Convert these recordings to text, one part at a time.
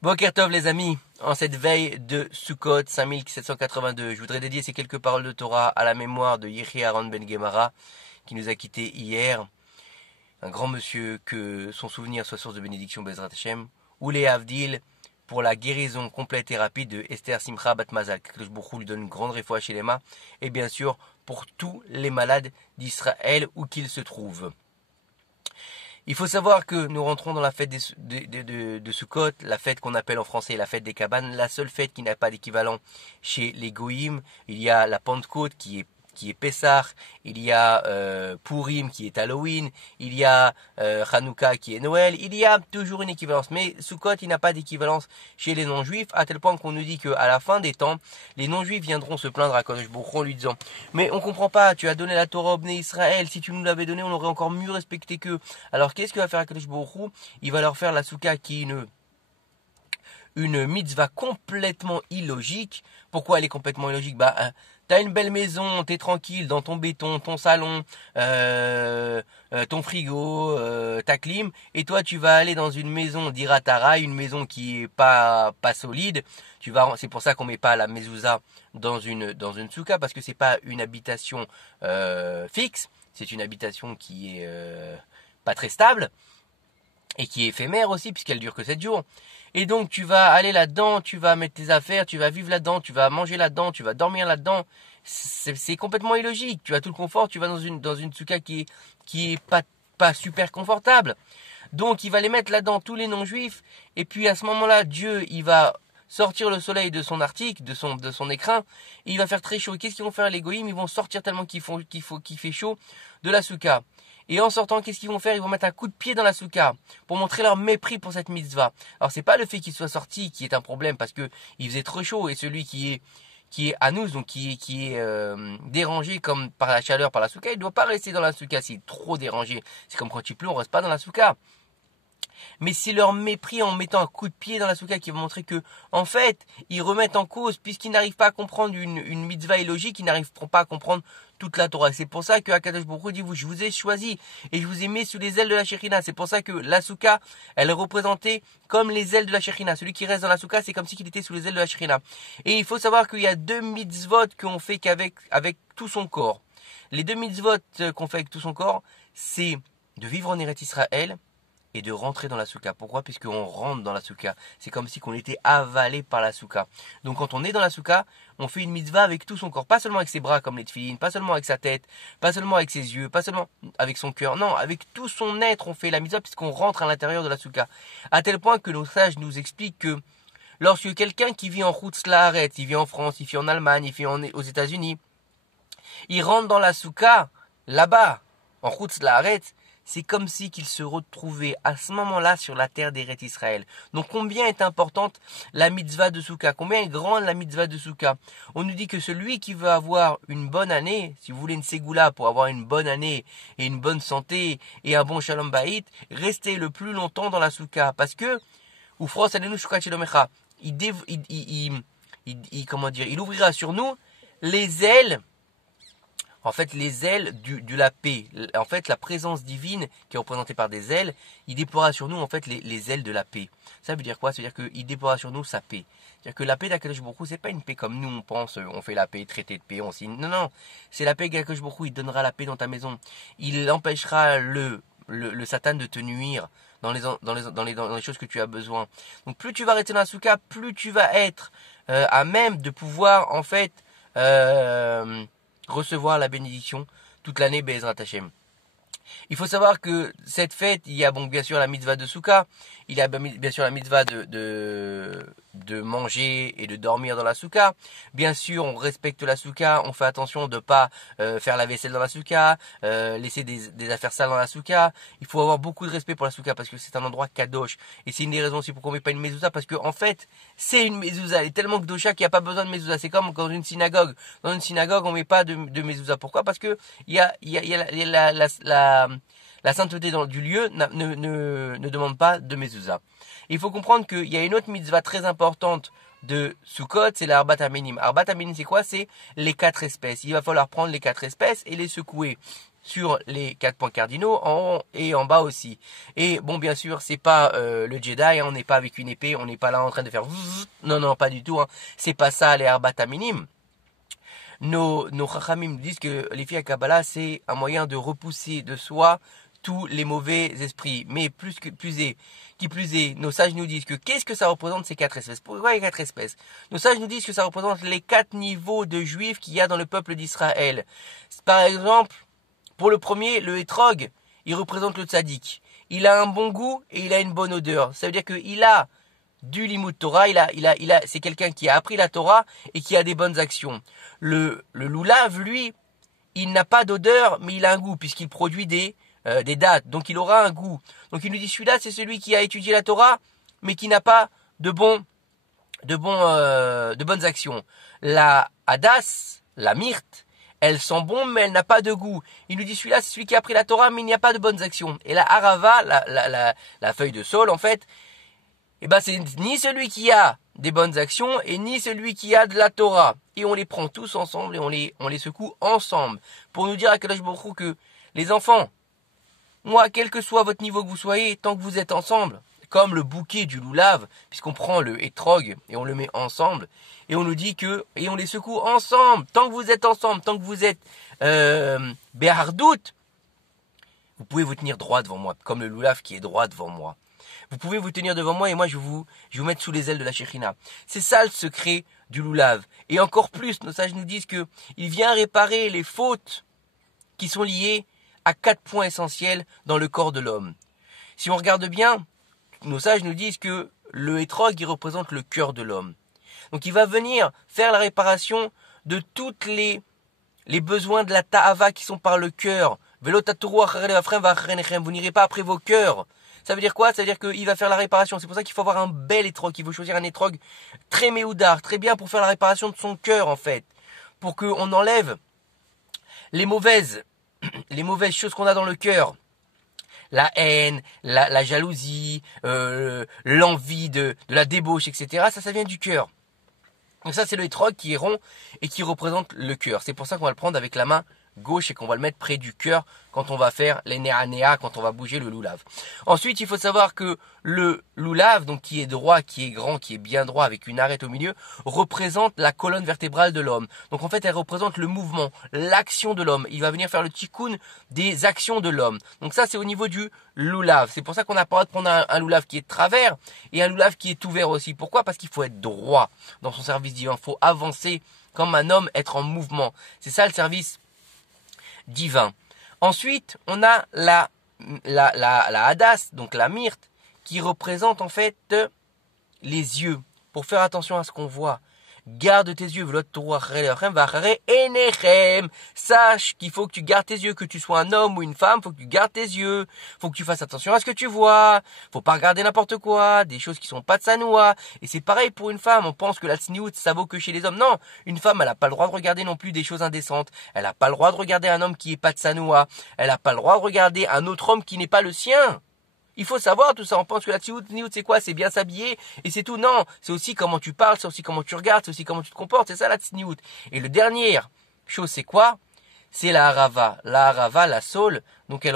Boker Tov les amis, en cette veille de Sukkot 5782, je voudrais dédier ces quelques paroles de Torah à la mémoire de Yehi Aaron Ben Gemara, qui nous a quittés hier. Un grand monsieur, que son souvenir soit source de bénédiction Bezrat Hashem. Ou les Avdil, pour la guérison complète et rapide de Esther Simcha Bat Mazal, que le Boukhou lui donne une grande réfoua chez les mains. Et bien sûr, pour tous les malades d'Israël, où qu'ils se trouvent. Il faut savoir que nous rentrons dans la fête de Sukkot, la fête qu'on appelle en français la fête des cabanes, la seule fête qui n'a pas d'équivalent chez les Goïm. Il y a la Pentecôte qui est Pessah, il y a Purim qui est Halloween, il y a Hanouka qui est Noël, il y a toujours une équivalence. Mais Sukkot, il n'a pas d'équivalence chez les non-juifs, à tel point qu'on nous dit qu'à la fin des temps, les non-juifs viendront se plaindre à Kadosh Baruch Hu en lui disant « Mais on comprend pas, tu as donné la Torah au Bnei Israël, si tu nous l'avais donné, on aurait encore mieux respecté qu'eux. » Alors qu'est-ce qu'il va faire à Kadosh Baruch Hu? Il va leur faire la Souka qui est une mitzvah complètement illogique. Pourquoi elle est complètement illogique? T'as une belle maison, t'es tranquille dans ton béton, ton salon, ton frigo, ta clim, et toi tu vas aller dans une maison d'Iratara, une maison qui est pas solide. C'est pour ça qu'on met pas la mezouza dans une souka, parce que c'est pas une habitation fixe, c'est une habitation qui est pas très stable et qui est éphémère aussi puisqu'elle dure que 7 jours. Et donc tu vas aller là-dedans, tu vas mettre tes affaires, tu vas vivre là-dedans, tu vas manger là-dedans, tu vas dormir là-dedans. C'est complètement illogique. Tu as tout le confort, tu vas dans une souka qui est pas super confortable. Donc il va les mettre là-dedans, tous les non-juifs, et puis à ce moment-là, Dieu, il va sortir le soleil de son arctique, de son écrin, et il va faire très chaud. Et qu'est-ce qu'ils vont faire les goïms? Ils vont sortir tellement qu'il fait chaud de la souka. Et en sortant, qu'est-ce qu'ils vont faire? Ils vont mettre un coup de pied dans la souka pour montrer leur mépris pour cette mitzvah. Alors c'est pas le fait qu'ils soient sortis qui est un problème, parce que il faisait trop chaud, et celui qui est à nous, donc qui est dérangé comme par la chaleur, par la souka, il ne doit pas rester dans la souka. S'il est trop dérangé, c'est comme quand il pleut, on reste pas dans la souka. Mais c'est leur mépris en mettant un coup de pied dans la souka qui va montrer que, en fait, ils remettent en cause, puisqu'ils n'arrivent pas à comprendre une mitzvah illogique, ils n'arrivent pas à comprendre toute la Torah. C'est pour ça que Akadosh Baruch Hu dit, je vous ai choisi et je vous ai mis sous les ailes de la Shekhinah. C'est pour ça que la souka, elle est représentée comme les ailes de la Shekhinah. Celui qui reste dans la souka, c'est comme si il était sous les ailes de la Shekhinah. Et il faut savoir qu'il y a 2 mitzvot qu'on fait avec tout son corps. Les 2 mitzvot qu'on fait avec tout son corps, c'est de vivre en Eretz Israël et de rentrer dans la souka. Pourquoi? Puisqu'on rentre dans la souka. C'est comme si on était avalé par la souka. Donc quand on est dans la souka, on fait une mitzvah avec tout son corps. Pas seulement avec ses bras comme les tefillin, pas seulement avec sa tête, pas seulement avec ses yeux, pas seulement avec son cœur. Non, avec tout son être, on fait la mitzvah puisqu'on rentre à l'intérieur de la souka. À tel point que nos sages nous expliquent que lorsque quelqu'un qui vit en Chutz La'aretz, il vit en France, il vit en Allemagne, il vit aux États-Unis, il rentre dans la souka, là-bas, en Chutz La'aretz, c'est comme si qu'il se retrouvait à ce moment-là sur la terre d'Eretz Israël. Donc combien est importante la mitzvah de Souka? Combien est grande la mitzvah de Souka? On nous dit que celui qui veut avoir une bonne année, si vous voulez une ségoula pour avoir une bonne année et une bonne santé et un bon shalom bayit, restez le plus longtemps dans la Souka. Parce que, Ufros alenu shukat shelomecha, il ouvrira sur nous les ailes. En fait, les ailes de la paix. En fait, la présence divine qui est représentée par des ailes, il déploiera sur nous en fait les ailes de la paix. Ça veut dire quoi? Ça veut dire qu'il déploiera sur nous sa paix. C'est-à-dire que la paix d'Akadosh Baruch Hu, c'est pas une paix comme nous on pense, on fait la paix, traité de paix, on signe. Non, c'est la paix d'Akadosh Baruch Hu. Il donnera la paix dans ta maison. Il empêchera le Satan de te nuire dans les choses que tu as besoin. Donc plus tu vas rester dans la souka, plus tu vas être à même de pouvoir en fait recevoir la bénédiction toute l'année Be'ezrat Hashem. Il faut savoir que cette fête, il y a bien sûr la mitzvah de Souka, il y a bien sûr la mitzvah de manger et de dormir dans la Souka. Bien sûr, on respecte la Souka, on fait attention de ne pas faire la vaisselle dans la Souka, laisser des affaires sales dans la Souka. Il faut avoir beaucoup de respect pour la Souka parce que c'est un endroit kadosh. Et c'est une des raisons aussi pourquoi on ne met pas une mezouza, parce qu'en fait, c'est une mezouza. Elle est tellement kdosha qu'il n'y a pas besoin de mezouza. C'est comme dans une synagogue. Dans une synagogue, on ne met pas de mezouza. Pourquoi? Parce que il y a la sainteté du lieu ne demande pas de mezouza. Il faut comprendre qu'il y a une autre mitzvah très importante de Sukkot, c'est la Arbat Aminim. Arbat Aminim, c'est quoi? C'est les 4 espèces. Il va falloir prendre les 4 espèces et les secouer. sur les 4 points cardinaux, en haut et en bas aussi. Et bon, bien sûr, c'est pas le Jedi, hein, on n'est pas avec une épée, on n'est pas là en train de faire non, non, pas du tout, hein. C'est pas ça les Arbata Minim. Nos Chachamim disent que les filles à Kabbalah, c'est un moyen de repousser de soi tous les mauvais esprits. Mais qui plus est, nos sages nous disent que qu'est-ce que ça représente ces 4 espèces? Pourquoi les 4 espèces? Nos sages nous disent que ça représente les 4 niveaux de juifs qu'il y a dans le peuple d'Israël. Par exemple, pour le premier, le hétrog, il représente le tzaddik. Il a un bon goût et il a une bonne odeur. Ça veut dire qu'il a du limud Torah, c'est quelqu'un qui a appris la Torah et qui a des bonnes actions. Le loulav, lui, il n'a pas d'odeur, mais il a un goût, puisqu'il produit des dattes, donc il aura un goût. Donc il nous dit, celui-là, c'est celui qui a étudié la Torah, mais qui n'a pas de bonnes actions. La hadas, la myrte, elle sent bon, mais elle n'a pas de goût. Il nous dit, celui-là, c'est celui qui a appris la Torah, mais il n'y a pas de bonnes actions. Et la harava, la feuille de saule, en fait, c'est ni celui qui a des bonnes actions et ni celui qui a de la Torah. Et on les prend tous ensemble et on les secoue ensemble. Pour nous dire à Kadosh Baruch Hu que les enfants, moi, quel que soit votre niveau que vous soyez, tant que vous êtes ensemble, comme le bouquet du loulav, puisqu'on prend le hétrog et on le met ensemble, et on nous dit et on les secoue ensemble, tant que vous êtes ensemble, tant que vous êtes béhardout, vous pouvez vous tenir droit devant moi, comme le loulav qui est droit devant moi. Vous pouvez vous tenir devant moi et moi je vais vous mettre sous les ailes de la Shekhinah. C'est ça le secret du loulav. Et encore plus, nos sages nous disent que il vient réparer les fautes qui sont liées à 4 points essentiels dans le corps de l'homme. Si on regarde bien, nos sages nous disent que le hétrog, il représente le cœur de l'homme. Donc il va venir faire la réparation de toutes les besoins de la ta'ava qui sont par le cœur. Vous n'irez pas après vos cœurs. Ça veut dire quoi? Ça veut dire qu'il va faire la réparation. C'est pour ça qu'il faut avoir un bel hétrog. Il faut choisir un hétrog très méoudar, très bien pour faire la réparation de son cœur en fait. Pour qu'on enlève les mauvaises choses qu'on a dans le cœur. La haine, la jalousie, l'envie de la débauche, etc. Ça vient du cœur. Donc ça c'est le hétrog qui est rond et qui représente le cœur. C'est pour ça qu'on va le prendre avec la main gauche et qu'on va le mettre près du cœur quand on va faire les néa, quand on va bouger le loulav. Ensuite, il faut savoir que le loulav, donc qui est droit, qui est grand, qui est bien droit avec une arête au milieu, représente la colonne vertébrale de l'homme. Donc en fait, elle représente le mouvement, l'action de l'homme. Il va venir faire le tikkun des actions de l'homme. Donc ça, c'est au niveau du loulav. C'est pour ça qu'on n'a pas le droit de prendre un loulav qui est de travers et un loulav qui est ouvert aussi. Pourquoi? Parce qu'il faut être droit dans son service divin. Il faut avancer comme un homme, être en mouvement. C'est ça le service divin. Ensuite, on a la hadas, donc la myrte, qui représente en fait les yeux. Pour faire attention à ce qu'on voit. Garde tes yeux. Sache qu'il faut que tu gardes tes yeux, que tu sois un homme ou une femme, faut que tu gardes tes yeux. Faut que tu fasses attention à ce que tu vois. Faut pas regarder n'importe quoi, des choses qui sont pas de tsanoua. Et c'est pareil pour une femme. On pense que la tsniout, ça vaut que chez les hommes. Non, une femme, elle a pas le droit de regarder non plus des choses indécentes. Elle a pas le droit de regarder un homme qui est pas de tsanoua. Elle a pas le droit de regarder un autre homme qui n'est pas le sien. Il faut savoir tout ça. On pense que la tsniout, c'est quoi? C'est bien s'habiller et c'est tout. Non, c'est aussi comment tu parles, c'est aussi comment tu regardes, c'est aussi comment tu te comportes. C'est ça la tsniout. Et le dernière chose, c'est quoi? C'est la harava. La harava, la saule, donc elle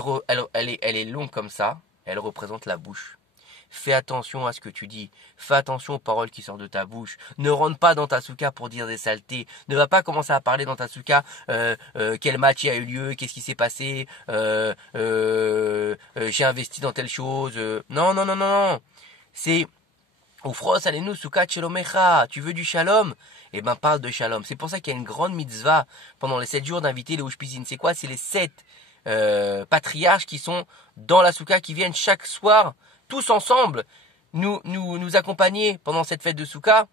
est longue comme ça. Elle représente la bouche. Fais attention à ce que tu dis. Fais attention aux paroles qui sortent de ta bouche. Ne rentre pas dans ta souka pour dire des saletés. Ne va pas commencer à parler dans ta souka quel match a eu lieu, qu'est-ce qui s'est passé, j'ai investi dans telle chose. Non, non, non, non, non. C'est Ufros alenu souka shelomecha. Tu veux du shalom? Eh ben parle de shalom. C'est pour ça qu'il y a une grande mitzvah pendant les 7 jours d'inviter les Ushpizin. C'est quoi? C'est les 7 patriarches qui sont dans la souka, qui viennent chaque soir tous ensemble nous accompagner pendant cette fête de Souka.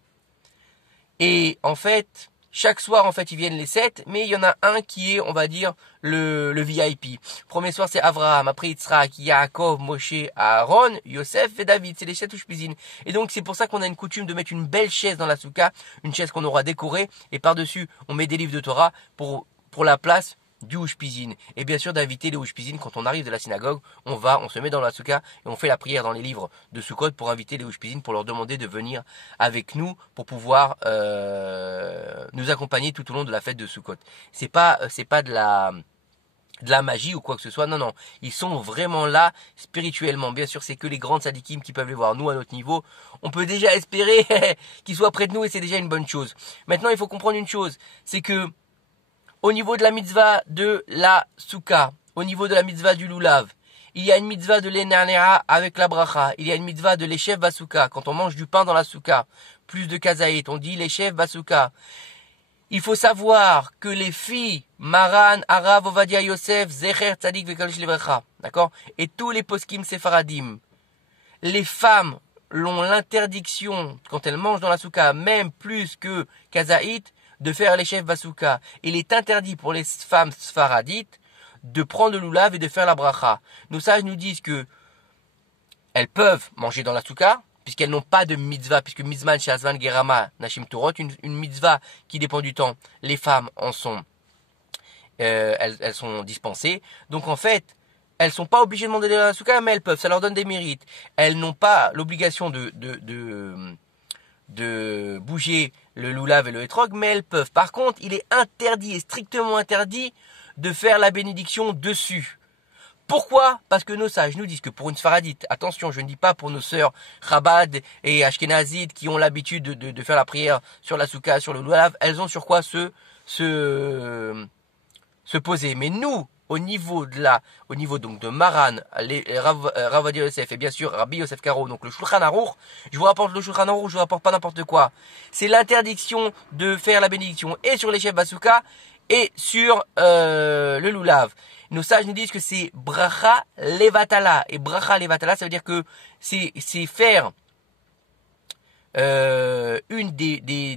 Et en fait, chaque soir, en fait, ils viennent les 7, mais il y en a un qui est, on va dire, le VIP. Premier soir, c'est Avraham, après Yitzhak, Yaakov, Moshe, Aaron, Yosef et David. C'est les 7 Ushpizin. Et donc, c'est pour ça qu'on a une coutume de mettre une belle chaise dans la Souka, une chaise qu'on aura décorée, et par-dessus, on met des livres de Torah pour la place du Ushpizin. Et bien sûr d'inviter les Ushpizin quand on arrive de la synagogue, on se met dans la souka et on fait la prière dans les livres de Sukkot pour inviter les Ushpizin, pour leur demander de venir avec nous pour pouvoir nous accompagner tout au long de la fête de Sukkot. C'est pas de la de la magie ou quoi que ce soit. Non, non. Ils sont vraiment là spirituellement. Bien sûr, c'est que les grandes sadikim qui peuvent les voir. Nous, à notre niveau, on peut déjà espérer qu'ils soient près de nous et c'est déjà une bonne chose. Maintenant, il faut comprendre une chose. C'est que, au niveau de la mitzvah de la souka, au niveau de la mitzvah du lulav, il y a une mitzvah de l'enanera avec la bracha. Il y a une mitzvah de l'échef basouka. Quand on mange du pain dans la souka, plus de kazaït, on dit l'échef basouka. Il faut savoir que les filles, Maran, Arav, Ovadia, Yosef, Zecher, Tzadik, Vekalish, Levrecha, d'accord? Et tous les poskim séfaradim, les femmes ont l'interdiction, quand elles mangent dans la souka, même plus que kazaït, de faire l'échef basouka. Il est interdit pour les femmes sfaradites de prendre le lulav et de faire la bracha. Nos sages nous disent que elles peuvent manger dans la souka, puisqu'elles n'ont pas de mitzvah, puisque Mizman, Shazvan, Gerama, Nashim Torot, une mitzvah qui dépend du temps, les femmes en sont, elles sont dispensées. Donc en fait, elles sont pas obligées de manger dans la souka, mais elles peuvent, ça leur donne des mérites. Elles n'ont pas l'obligation de bouger le lulav et le hétrog, mais elles peuvent. Par contre, il est interdit et strictement interdit de faire la bénédiction dessus. Pourquoi? Parce que nos sages nous disent que pour une sfaradite, attention, je ne dis pas pour nos sœurs Chabad et Ashkenazites qui ont l'habitude de faire la prière sur la souka, sur le lulav, elles ont sur quoi se poser. Mais nous, au niveau donc de Maran, Rav Ovadia Yosef et bien sûr Rabbi Yosef Karo, donc le Shulchan Aruch, je vous rapporte le Shulchan Aruch, je vous rapporte pas n'importe quoi. C'est l'interdiction de faire la bénédiction et sur l'échef basouka et sur le lulav. Nos sages nous disent que c'est bracha levatala. Et bracha levatala, ça veut dire que c'est faire une des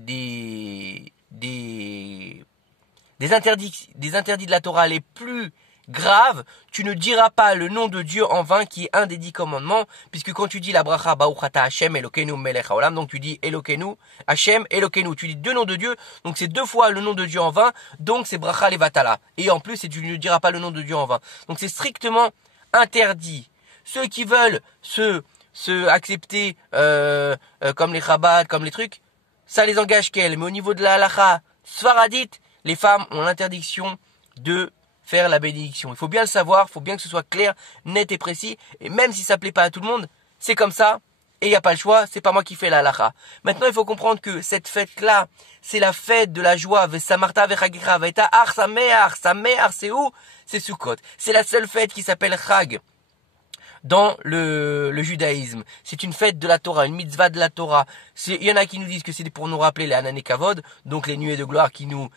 interdits de la Torah les plus graves. Tu ne diras pas le nom de Dieu en vain, qui est un des 10 commandements, puisque quand tu dis la bracha Baruch Hashem Elokeinu Melech Haolam, donc tu dis Elokeinu Hashem Elokeinu, tu dis 2 noms de Dieu, donc c'est 2 fois le nom de Dieu en vain, donc c'est bracha levatala. Et en plus, tu ne diras pas le nom de Dieu en vain. Donc c'est strictement interdit. Ceux qui veulent se accepter comme les Chabad, comme les trucs, ça les engage qu'elles. Mais au niveau de la halacha sfaradite, les femmes ont l'interdiction de faire la bénédiction. Il faut bien le savoir, il faut bien que ce soit clair, net et précis. Et même si ça plaît pas à tout le monde, c'est comme ça. Et il n'y a pas le choix, c'est pas moi qui fais la halacha. Maintenant, il faut comprendre que cette fête-là, c'est la fête de la joie. Vesamarta vechagira, ve'ta'ar sameach, c'est où? C'est Sukkot. C'est la seule fête qui s'appelle Chag dans le judaïsme. C'est une fête de la Torah, une mitzvah de la Torah. Il y en a qui nous disent que c'est pour nous rappeler les Anané Kavod, donc les nuées de gloire qui nous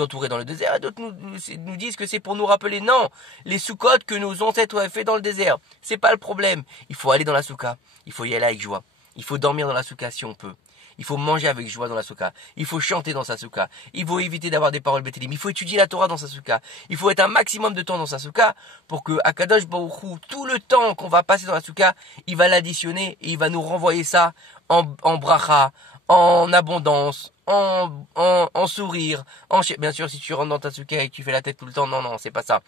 entouraient dans le désert. Et d'autres nous disent que c'est pour nous rappeler, non, les Sukkot que nos ancêtres avaient fait dans le désert. C'est pas le problème. Il faut aller dans la souka. Il faut y aller avec joie. Il faut dormir dans la souka si on peut. Il faut manger avec joie dans la souka. Il faut chanter dans sa souka. Il faut éviter d'avoir des paroles bétélim. Il faut étudier la Torah dans sa souka. Il faut être un maximum de temps dans sa souka pour que Akadosh Baruch Hu, tout le temps qu'on va passer dans la souka, il va l'additionner et il va nous renvoyer ça en bracha, en abondance, en sourire. Bien sûr, si tu rentres dans ta souka et que tu fais la tête tout le temps, non, c'est pas ça.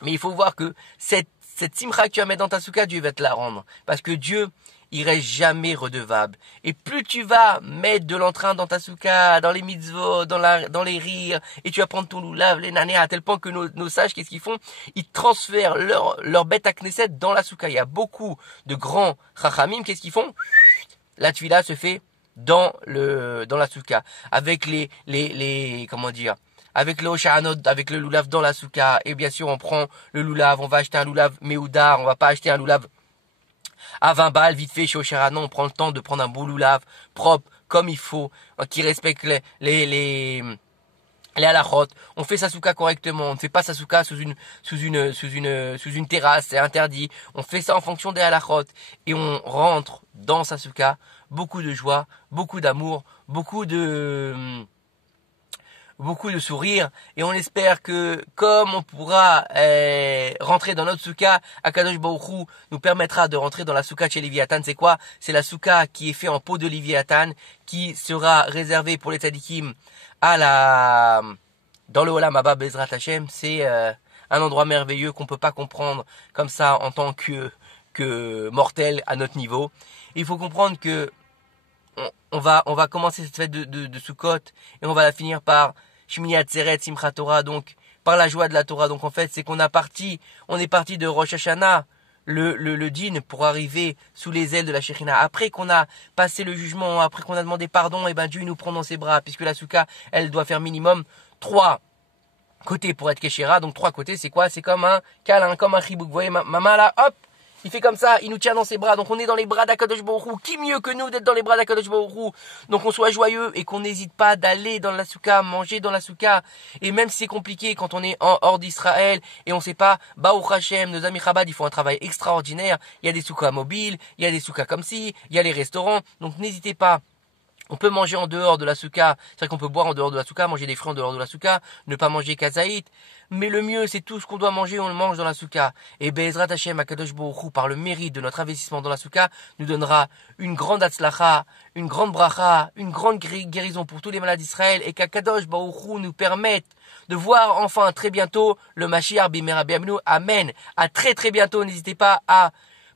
Mais il faut voir que cette simcha que tu vas mettre dans ta souka, Dieu va te la rendre. Parce que Dieu, il reste jamais redevable. Et plus tu vas mettre de l'entrain dans ta souka, dans les mitzvot, dans les rires, et tu vas prendre ton lulav, les nanéas, à tel point que nos sages, qu'est-ce qu'ils font? Ils transfèrent leur bête à Knesset dans la souka. Il y a beaucoup de grands chachamim, qu'est-ce qu'ils font? La tefila se fait dans la souka. Avec comment dire? Avec le Hoshanot, avec le lulav dans la souka. Et bien sûr, on prend le lulav, on va acheter un lulav Meoudar, on va pas acheter un lulav à 20 balles, vite fait, chez Oshara. Non, on prend le temps de prendre un beau lulav, propre, comme il faut, qui respecte les halachot. On fait sa souka correctement. On ne fait pas sa souka sous une terrasse, c'est interdit. On fait ça en fonction des halachot. Et on rentre dans sa souka, beaucoup de joie, beaucoup d'amour, beaucoup de sourires, et on espère que comme on pourra rentrer dans notre souka, Akadosh Baruch Hu nous permettra de rentrer dans la souka chez Léviathan. C'est quoi? C'est la souka qui est faite en peau de Léviathan, qui sera réservée pour les tzadikim dans le Olam Haba Bezrat Hashem. C'est un endroit merveilleux qu'on peut pas comprendre comme ça en tant que mortel à notre niveau. Il faut comprendre que on va commencer cette fête de Sukkot et on va la finir par Shmini Atzeret Simchat Torah, donc par la joie de la Torah. Donc en fait, c'est qu'on est parti de Rosh Hashanah, le din, pour arriver sous les ailes de la Shekhinah. Après qu'on a passé le jugement, après qu'on a demandé pardon, et ben Dieu nous prend dans ses bras, puisque la Souka, elle doit faire minimum 3 côtés pour être Keshera. Donc 3 côtés, c'est quoi? C'est comme un câlin, comme un chibouk. Vous voyez, ma main là, hop, il fait comme ça, il nous tient dans ses bras. Donc on est dans les bras d'Akadosh Baruch Hu. Qui mieux que nous d'être dans les bras d'Akadosh Baruch Hu? Donc on soit joyeux et qu'on n'hésite pas d'aller dans la souka, manger dans la souka. Et même si c'est compliqué quand on est hors d'Israël et on sait pas, Baruch Hashem, nos amis Chabad, ils font un travail extraordinaire. Il y a des soukas mobiles, il y a des soukas comme ci, il y a les restaurants. Donc n'hésitez pas. On peut manger en dehors de la souka, c'est-à-dire qu'on peut boire en dehors de la souka, manger des fruits en dehors de la souka, ne pas manger kazaït. Mais le mieux, c'est tout ce qu'on doit manger, on le mange dans la souka. Et Be'ezrat Hashem, Akadosh Baruch Hu, par le mérite de notre investissement dans la souka, nous donnera une grande atzlacha, une grande bracha, une grande guérison pour tous les malades d'Israël, et qu'Akadosh Baruch Hu nous permette de voir enfin très bientôt le Mashiach Bimera B'Yaminu. Amen. À très très bientôt. N'hésitez pas à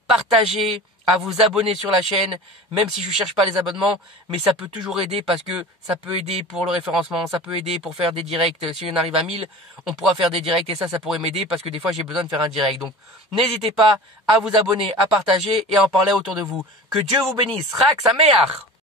partager, à vous abonner sur la chaîne, même si je ne cherche pas les abonnements, mais ça peut toujours aider parce que ça peut aider pour le référencement, ça peut aider pour faire des directs. Si on arrive à 1000, on pourra faire des directs et ça pourrait m'aider parce que des fois j'ai besoin de faire un direct. Donc n'hésitez pas à vous abonner, à partager et à en parler autour de vous. Que Dieu vous bénisse. Chag Sameach.